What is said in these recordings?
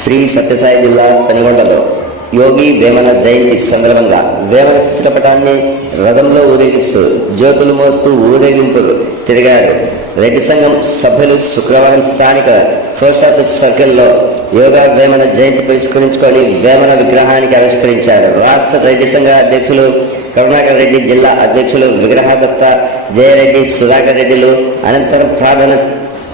శ్రీ సత్యసాయి జిల్లా పెనుగొండలో యోగి వేమన జయంతి సందర్భంగా వేమన చిత్రపటాన్ని రథంలో ఊరేగిస్తూ జ్యోతులు మోస్తూ ఊరేగింపులు తిరిగారు. రెడ్డి సంఘం సభ్యులు శుక్రవారం స్థానిక పోస్ట్ ఆఫీస్ సర్కిల్లో యోగా వేమన జయంతి పురస్కరించుకొని వేమన విగ్రహానికి ఆవిష్కరించారు. రాష్ట్ర రెడ్డి సంఘ అధ్యక్షులు కరుణాకర్ రెడ్డి జిల్లా అధ్యక్షులు విగ్రహదత్త జయరెడ్డి సుధాకర్ రెడ్డిలు అనంతరం ప్రార్థన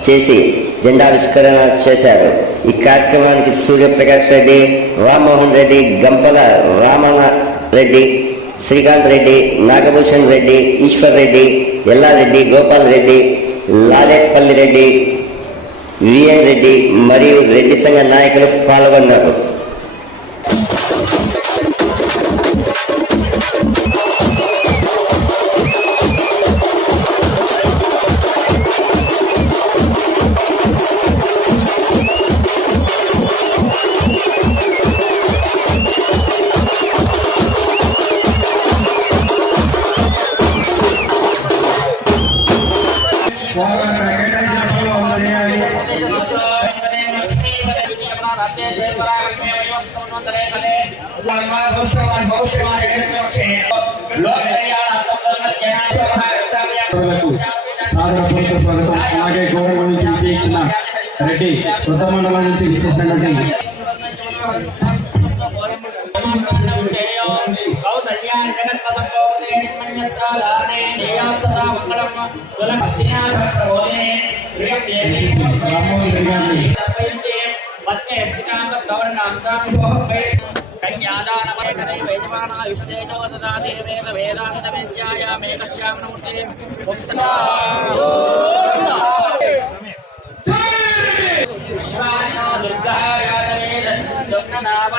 చేసి జెండావిష్కరణ చేశారు. ఈ కార్యక్రమానికి సూర్యప్రకాష్ రెడ్డి రామ్మోహన్ రెడ్డి గంపల రామణ రెడ్డి శ్రీకాంత్ రెడ్డి నాగభూషణ్ రెడ్డి ఈశ్వర్ రెడ్డి ఎల్లారెడ్డి గోపాల్ రెడ్డి లాలేపల్లి రెడ్డి విఎన్ రెడ్డి మరియు రెడ్డి సంఘ నాయకులు పాల్గొన్నారు. వారు వెంకటేశ్వర పూజ చేయాలి సోదరులకు సాదరపూర్వక స్వాగతం అలాగే గౌరవం నుంచి విజయించిన రెడ్డి కొత్త మండలం నుంచి విచ్చేసినటువంటి రామ్మోహన్ రెడ్డి గారిని శ్రీలక్ష్మీ ఆంధ్రప్రదేశ్ అక్కడి నుంచి మీ యొక్క ఆశీర్వాదాలు తెలియజేస్తున్నారు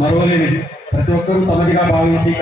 మరోలేని ప్రతి ఒక్కరూ తమదిగా భావించి